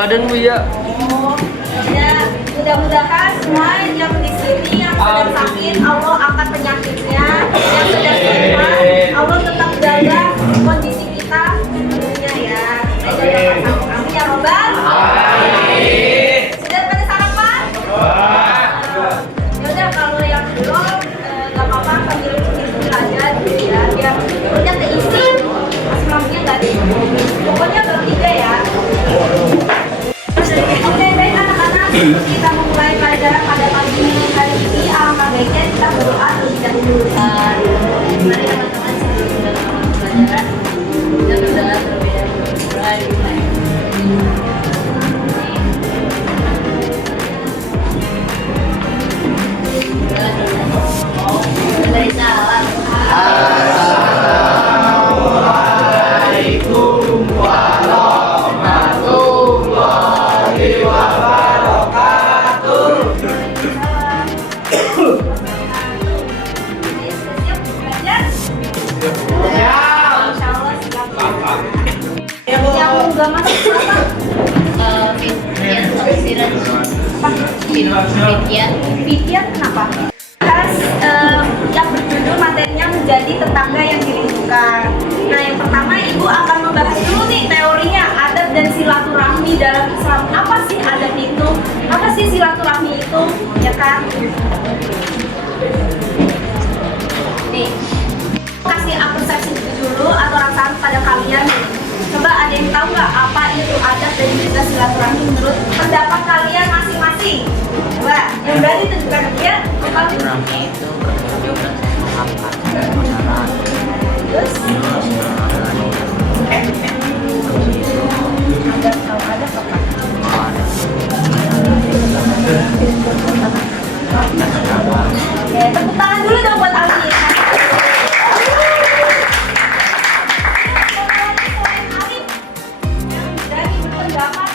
Ramadan Bu ya. Ya, mudah-mudahan semua yang di sini yang sedang sakit Allah angkat penyakitnya, yang sedang sehat Allah tetap jaga kondisi kita tentunya ya. Amin ya robbal. Sudah pada sarapan? Yaudah kalau yang belum nggak apa-apa sambil cemil aja gitu ya, biar perutnya keisi, asam lambungnya nggak tinggi. Pokoknya bertiga ya. Oke, baik anak-anak, kita memulai pelajaran pada pagi hari ini. Alangkah baiknya kita berdoa terlebih dahulu. Mari teman-teman sebelum kita melakukan pelajaran, kita berdoa terlebih dahulu. Assalamualaikum warahmatullahi wabarakatuh. Yang nggak masuk berapa? Fitian kenapa? Tes yang berjudul materinya menjadi tetangga yang dirindukan. Nah, yang pertama Ibu akan membahas dulu nih teorinya adab dan silaturahmi dalam Islam. Apa sih adab itu? Apa sih silaturahmi itu? Ya kan? Nih, kasih aku persepsi dulu atau rasaan pada kalian. Coba ada yang tahu nggak apa itu adab dan juga silaturahmi menurut pendapat kalian masing-masing? Coba, yang berani tunjukkan dia. Silaturahmi itu bertujuan mengangkat masyarakat. Terus? Adab tahu adab apa? Oke, tepuk tangan dulu dong buat Alfi. Berani berpendapat,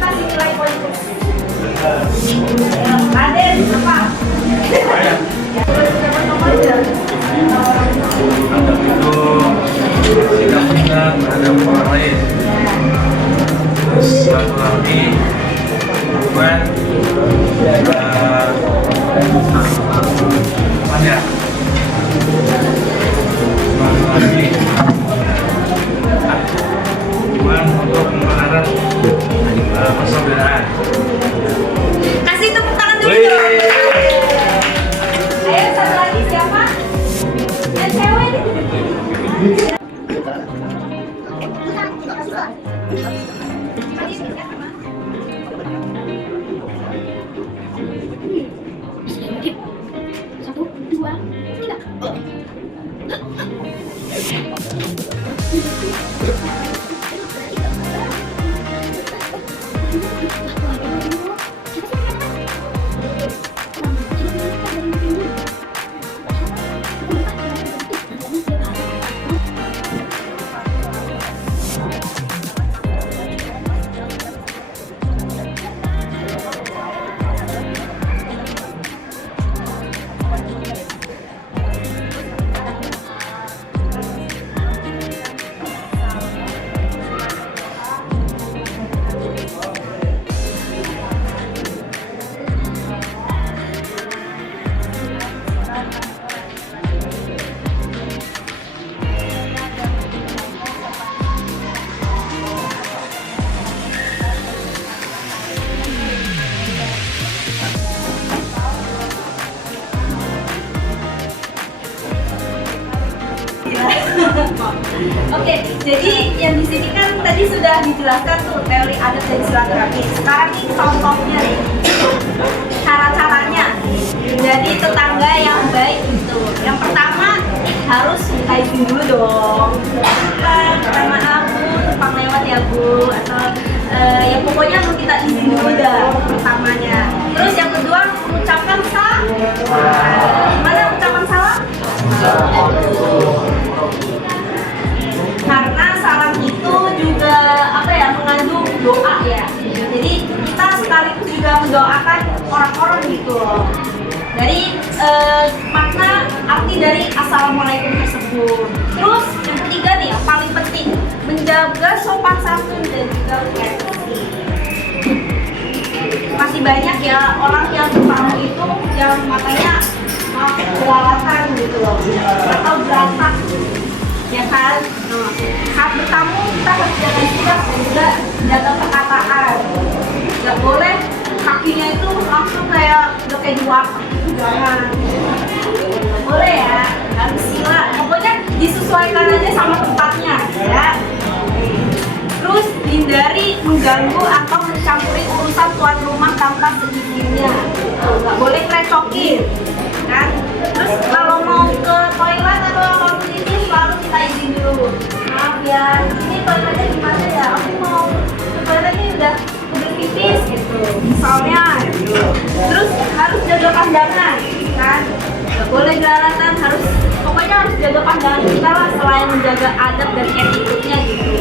kasih nilai poin plus. Aden, apa? Adab itu sikap kita terhadap orang lain. Terus silaturahmi hubungan banyak. Silaturahmi hubungan untuk mempererat persaudaraan. Kasih tepuk tangan dulu dong. Ayo satu lagi siapa? Yang cewek nih. Satu, dua, tiga. Oke, jadi yang di sini kan tadi sudah dijelaskan tuh teori adat dan silaturahmi. Sekarang ini contohnya nih, cara-caranya jadi tetangga yang baik itu. Yang pertama harus minta izin dulu dong. Minta maaf Bu, numpang lewat ya Bu, atau ya pokoknya harus kita izin dulu dah pertamanya. Terus yang kedua mengucapkan salam. Gimana ucapan salam? Karena salam itu juga mengandung doa ya. Jadi kita sekaligus juga mendoakan orang-orang gitu loh. dari makna arti dari assalamualaikum tersebut. Terus yang ketiga nih yang paling penting, menjaga sopan santun dan juga courtesy. Masih banyak ya orang yang tamu itu yang matanya belalatan gitu loh, atau berantak, ya kan? Saat bertamu kita harus jaga sikap dan juga jaga perkataan. Gak boleh kakinya itu langsung kayak udah kayak di warteg, jangan. Gak boleh ya, harus sila. Pokoknya disesuaikan aja sama tempatnya, ya. Terus hindari mengganggu atau mencampuri urusan tuan rumah tanpa seizinnya. Gak boleh ngerecokin, kan? Terus kalau mau ke toilet atau apapun itu selalu kita izin dulu. Maaf ya, ini toiletnya gimana ya? Aku mau ke toilet ini udah pipis gitu, misalnya. Terus harus jaga pandangan, kan? Gak boleh galatan, pokoknya harus jaga pandangan kita lah, selain menjaga adab dan etiknya gitu.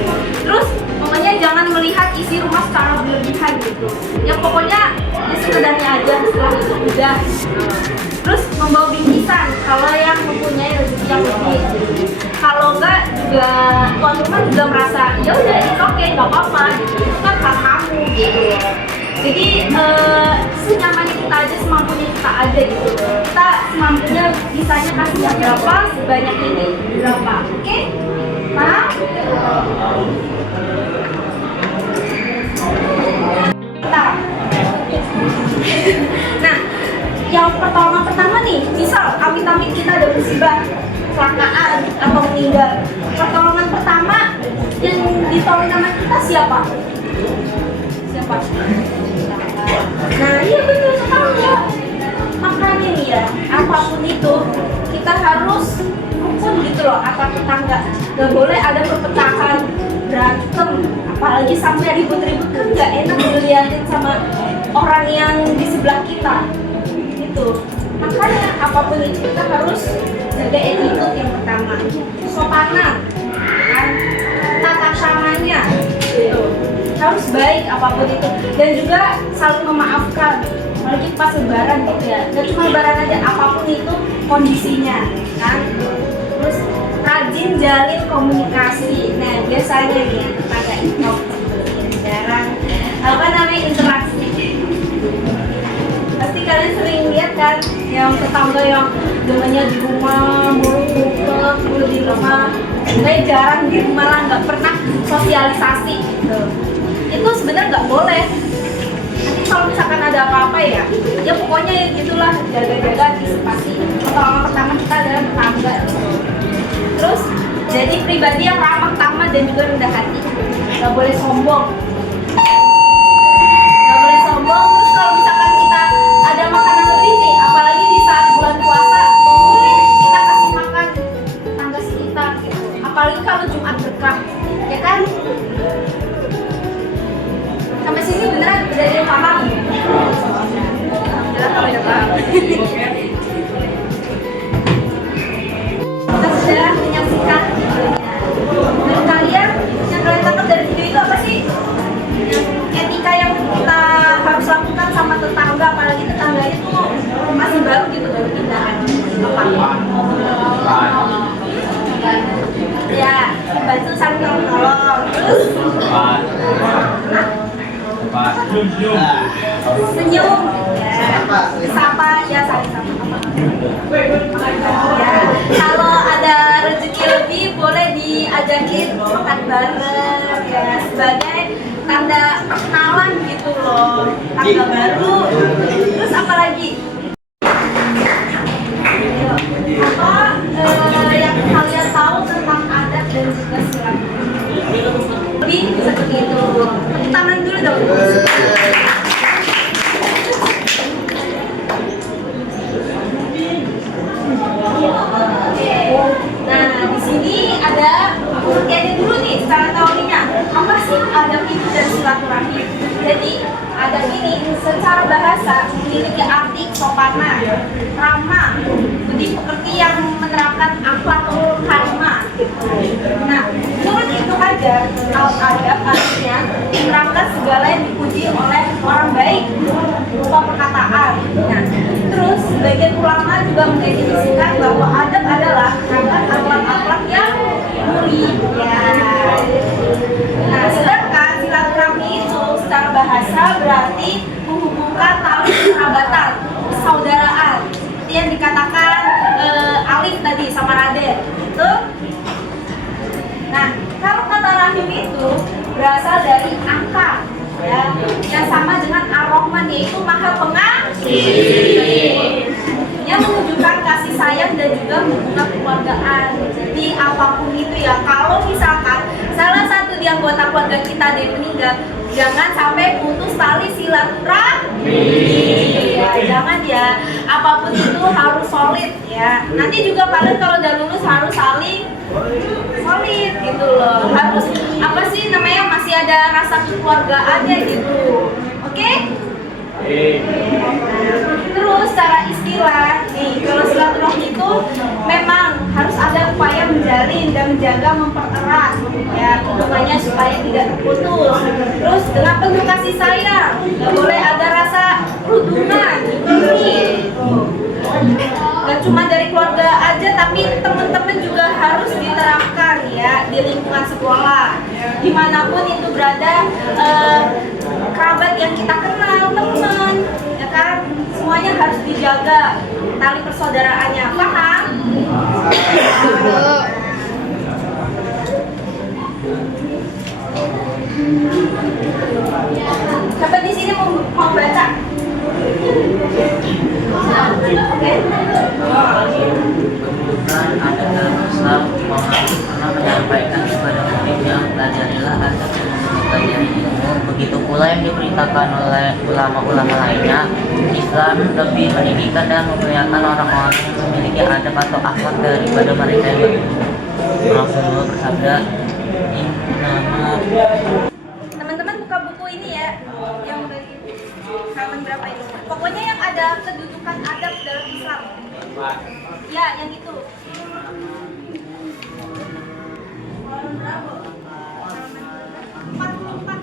Terus pokoknya jangan melihat isi rumah secara berlebihan gitu. Ya pokoknya ya sekedarnya aja, setelah itu udah. Terus membawa bingkisan kalau yang mempunyai rezeki yang lebih. Kalau enggak juga tuan rumah juga merasa ya udah itu oke, nggak apa-apa gitu. Itu kan hak kamu gitu. Jadi senyamannya kita aja, semampunya kita aja gitu. Kita semampunya bisanya kasih yang berapa, sebanyak ini berapa. Oke? Nah, nah, yang pertama nih, misal amit-amit kita ada musibah, kecelakaan atau meninggal. Pertolongan pertama yang ditolong sama kita siapa? Siapa? Nah, iya betul tetangga. Makanya nih ya, apapun itu kita harus rukun gitu loh, antar tetangga. Gak boleh ada perpecahan, berantem, apalagi sampai ribut-ribut, kan gak enak dilihatin sama orang yang di sebelah kita gitu. Makanya apapun itu kita harus jaga attitude yang pertama, sopanan, kan, tata kramanya gitu. Harus baik apapun itu, dan juga saling memaafkan, apalagi pas lebaran gitu ya. Gak cuma lebaran aja, apapun itu kondisinya, kan. Terus rajin jalin komunikasi. Nah biasanya nih tetangga itu jarang apa namanya interaksi. Pasti kalian sering lihat kan yang tetangga yang demennya di rumah mulu di rumah, kayak jarang di rumah lah, nggak pernah sosialisasi gitu. Itu sebenarnya nggak boleh. Nanti kalau misalkan ada apa-apa ya pokoknya gitulah, jaga-jaga antisipasi. Pertolongan pertama kita adalah tetangga gitu. Terus jadi pribadi yang ramah tamah dan juga rendah hati, nggak boleh sombong. Terus kalau misalkan kita ada makanan lebih nih, apalagi di saat bulan puasa, boleh kita kasih makan tetangga sekitar gitu. Apalagi kalau Jumat berkah, ya kan? Sampai sini beneran udah ada yang paham? Alhamdulillah kalau udah paham. Kita sudah menyaksikan dan kalian yang kalian tangkap dari video itu apa sih? Etika yang kita harus lakukan sama tetangga, apalagi tetangga itu masih baru gitu, baru pindahan. Apa? Ya, bantu saling tolong. Terus senyum, ya, sapa, ya saling sapa. Ya, kalau ada rezeki lebih boleh diajakin makan bareng ya, sebagai tanda perkenalan gitu loh, tangga baru. Terus apa lagi? Apa yang kalian tahu tentang adat dan juga silaturahmi? Lebih seperti itu. Tepuk tangan dulu dong. Nah, di sini ada pengertiannya dulu nih, secara teorinya. Apa sih adab itu dan silaturahmi? Jadi, adab ini secara bahasa memiliki arti sopanan, ramah, budi pekerti yang menerapkan akhlakul karimah. Nah, menurut Ibnu Hajar, al-adab artinya menerapkan segala yang dipuji oleh orang baik berupa perkataan. Nah, terus sebagian berasal dari angka ya, yang sama dengan Ar-Rahman, yaitu Maha Pengasih. Yang menunjukkan kasih sayang dan juga hubungan keluargaan. Jadi apapun itu ya, kalau misalkan salah satu di anggota keluarga kita ada yang meninggal, jangan sampai putus tali silaturahmi. Ya, jangan ya, apapun itu harus solid ya. Nanti juga kalian kalau udah lulus harus saling solid gitu loh. Harus apa sih namanya, masih ada rasa kekeluargaannya gitu. Oke? Terus secara istilah nih, kalau silaturahmi itu memang harus ada upaya menjalin dan menjaga, mempererat ya hubungannya supaya tidak terputus. Terus dengan penuh kasih sayang, nggak boleh ada rasa hubungan ini. Gak cuma dari keluarga aja, tapi teman-teman juga harus diterapkan ya di lingkungan sekolah, dimanapun itu berada. Kerabat yang kita kenal, teman, ya kan, semuanya harus dijaga tali persaudaraannya, paham? Siapa di sini mau baca? Oke. Kemudian ada Rasul Muhammad pernah menyampaikan kepada muridnya, pelajarilah adab dan mempelajari ilmu. Begitu pula yang diberitakan oleh ulama-ulama lainnya, Islam lebih meninggikan dan memuliakan orang-orang yang memiliki adab atau akhlak daripada mereka yang berilmu. Rasulullah bersabda, Teman-teman buka buku ini ya, yang dari halaman berapa ini? Pokoknya yang ada kedudukan adab dalam Islam. Ya, yang itu. Halaman berapa? Halaman 44.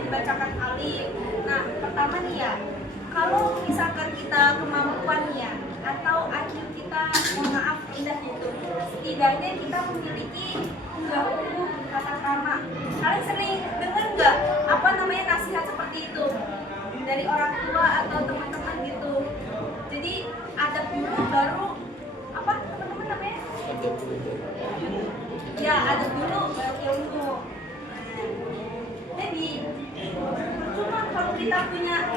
Dibacakan alif. Nah, pertama nih ya, kalau misalkan kita kemampuannya atau IQ kita, mohon maaf, rendah gitu, setidaknya kita memiliki 20 kata krama. Kalian sering dengar nggak apa namanya nasihat seperti itu dari orang tua atau teman-teman gitu? Jadi adab dulu baru apa teman-teman namanya? Ya, adab dulu baru ilmu. Jadi cuma kalau kita pintar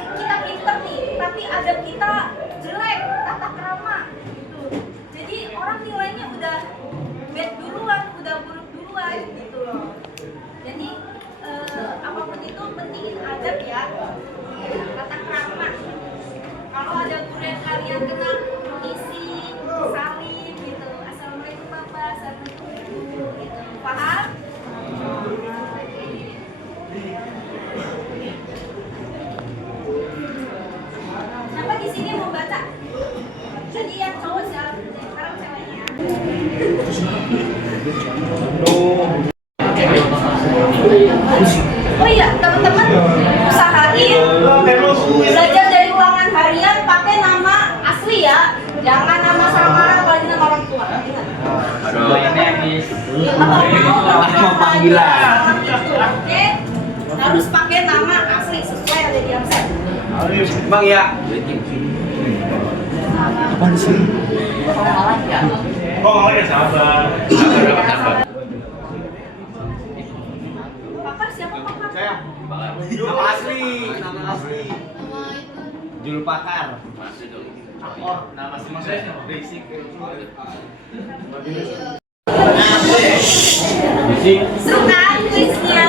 nih, tapi adab kita jelek, tata krama gitu. Jadi orang nilainya udah bad duluan, udah buruk duluan gitu loh. Jadi apapun itu pentingin adab ya, tata krama. Kalau ada guru yang kalian kenal, isi, salim gitu, assalamualaikum bapak, assalamualaikum ibu gitu, paham? Siapa di sini mau baca? Jadi yang cowok siapa? Sekarang ceweknya. Oh iya, teman-teman usahain belajar dari ulangan harian pakai nama asli ya. Jangan nama samaran, apalagi nama orang tua. Ingat. Aduh, ini Miss. Nama panggilan. Oke. Harus pakai nama asli sesuai yang ada di absen. Bang ya. Apa sih? Oh, ya sabar. Sabar. Pakar siapa pakar? Saya. Nama asli. Julpakar. Oh, nama asli saya Basic. Seru kan kuisnya?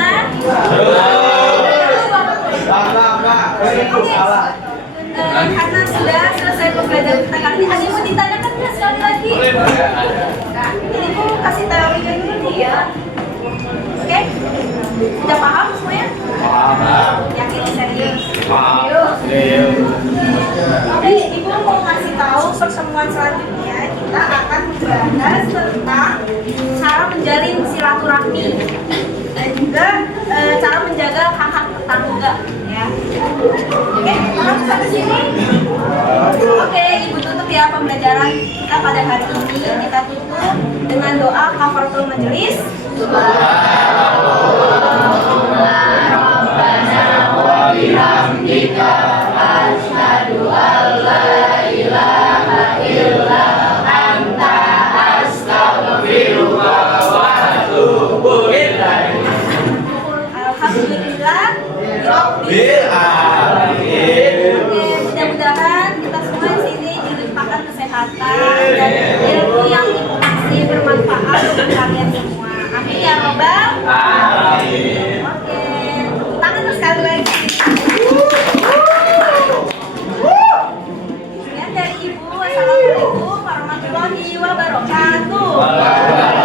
Karena sudah selesai pembelajaran kita kali ini, ada yang mau ditanyakan nggak sekali lagi? Ini aku kasih tahu dulu nih ya. Oke? Udah paham semuanya? Paham. Yakin serius? Paham. Oke, Ibu mau ngasih tahu pertemuan selanjutnya kita akan membahas tentang cara menjalin silaturahmi dan juga cara menjaga hak-hak tetangga ya. Oke, orang sampai sini. Oke, Ibu tutup ya. ya pembelajaran kita pada hari ini. Kita tutup dengan doa kafaratul majelis. Alhamdulillah. Oke, mudah-mudahan kita semua di sini dilimpahkan kesehatan dan ilmu yang dikasih bermanfaat untuk kalian semua. Amin ya robbal alamin. Oke, tepuk tangan sekali lagi. Sekian dari Ibu. Wassalamualaikum warahmatullahi wabarakatuh.